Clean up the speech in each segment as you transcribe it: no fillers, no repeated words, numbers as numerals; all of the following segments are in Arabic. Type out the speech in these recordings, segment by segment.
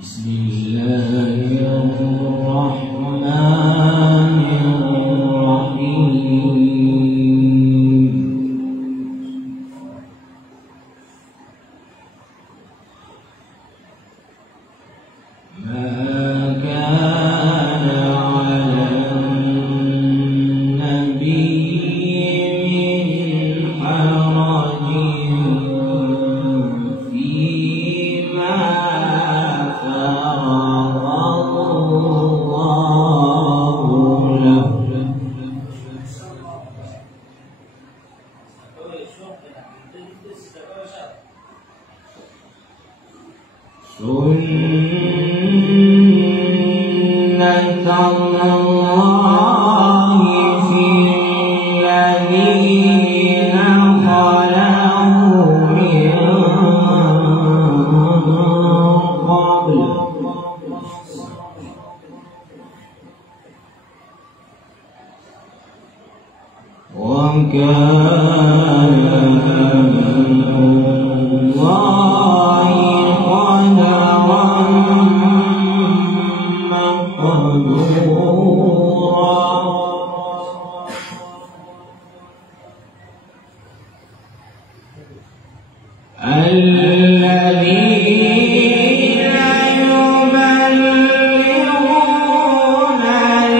بسم الله الرحمن الرحيم. ما كان على النبي من حرج فيما فرض الله له. سنة الله في الذين خلوا من قبل وكان الله قدرا مقدورا. الذين يبلغون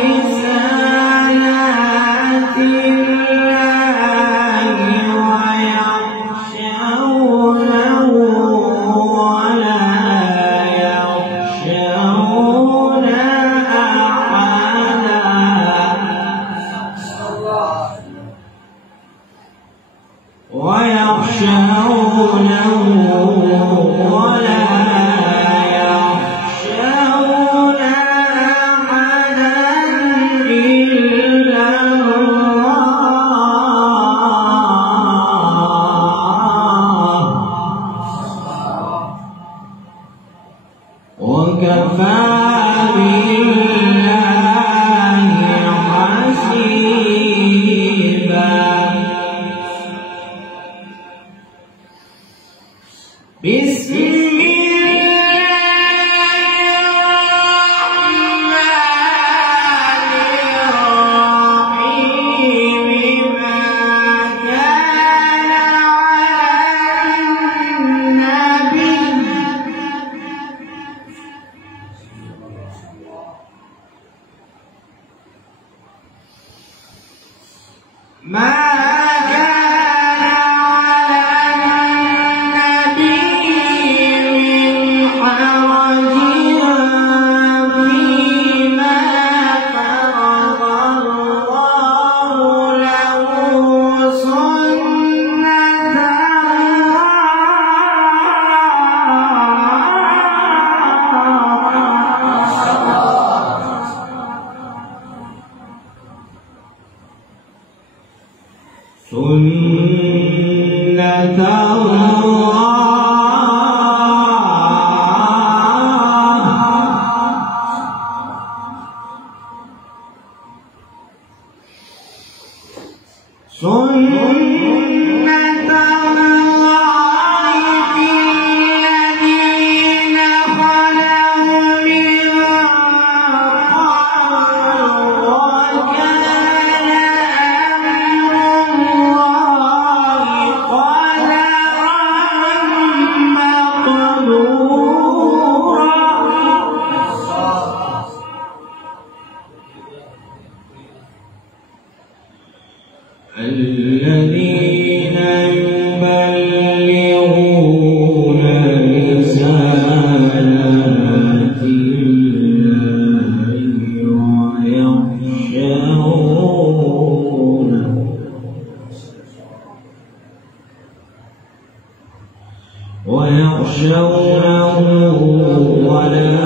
رسالات الله ويخشونه ولا يخشون أحدا ويخشونه ولا يخشون أحدا إلا الله وكفى بالله حسيبا. بسم ما كان على النبي من حرج فيما فرض الله له. سنة سنة الله في الذين خلوا من قبل وكان أمر الله قدرا مقدورا. الذين يبلغون رسالات الله ويخشونه ولا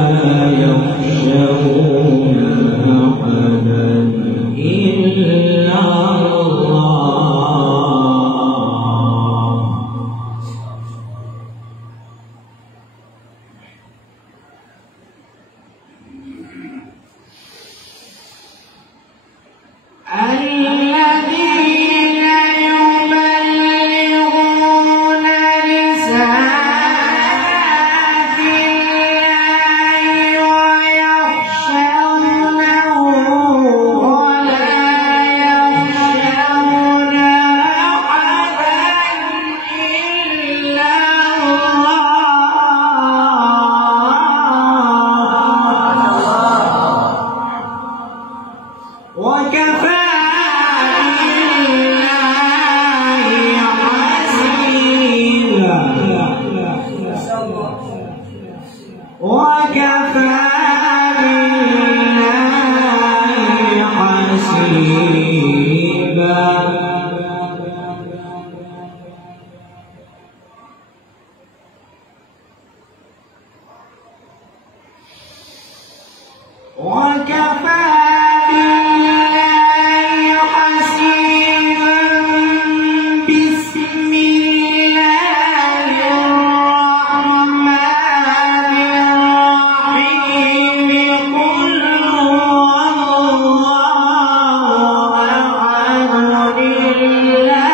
يخشون أحدا إلا الذين يبلغون رسالات الله وكفى بالله حسيبا وكفى بالله حسيبا بسم الله الرحمن الرحيم قل هو الله أحد الله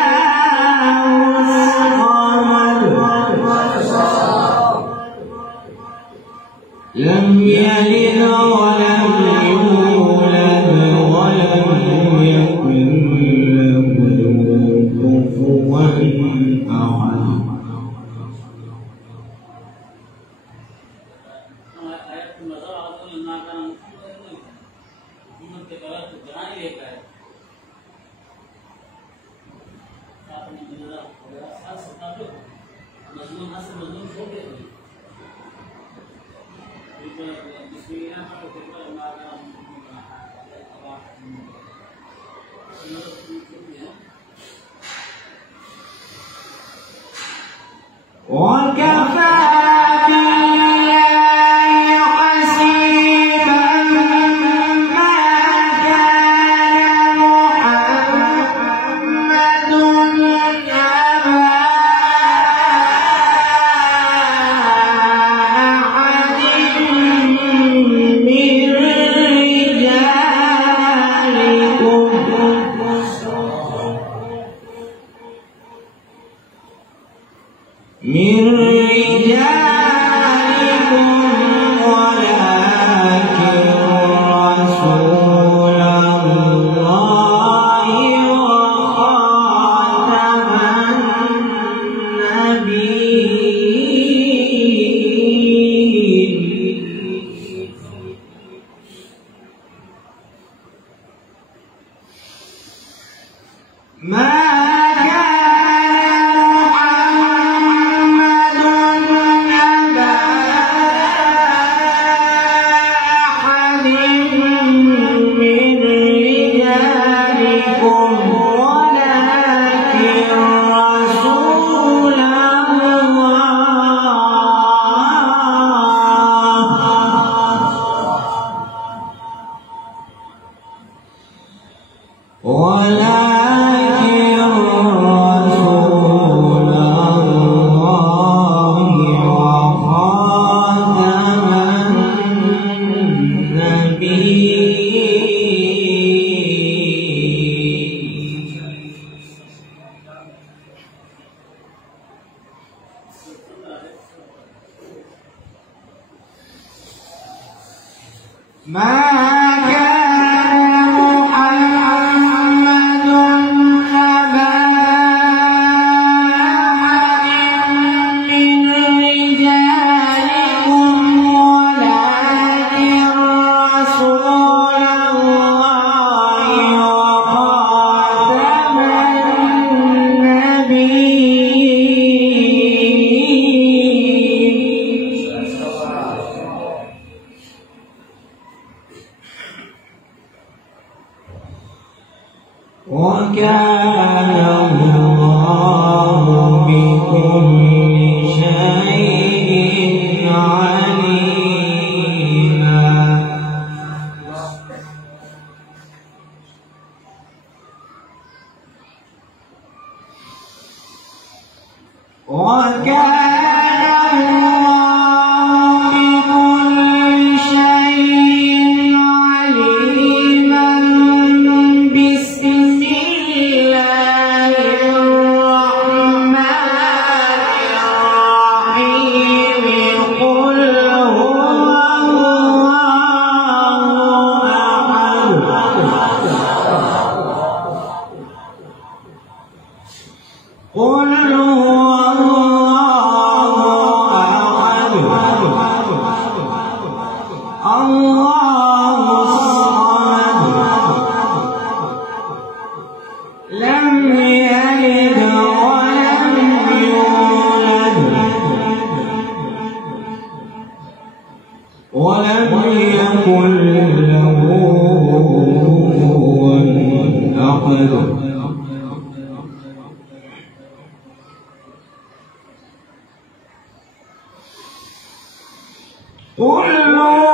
الصمد لم يلد ولم يولد ولم يكن له كفوا أحد. وكفى بالله حسيبا ما كان محمد أبا أحد من رجالكم ولكن رسول الله وخاتم النبيين. ما كل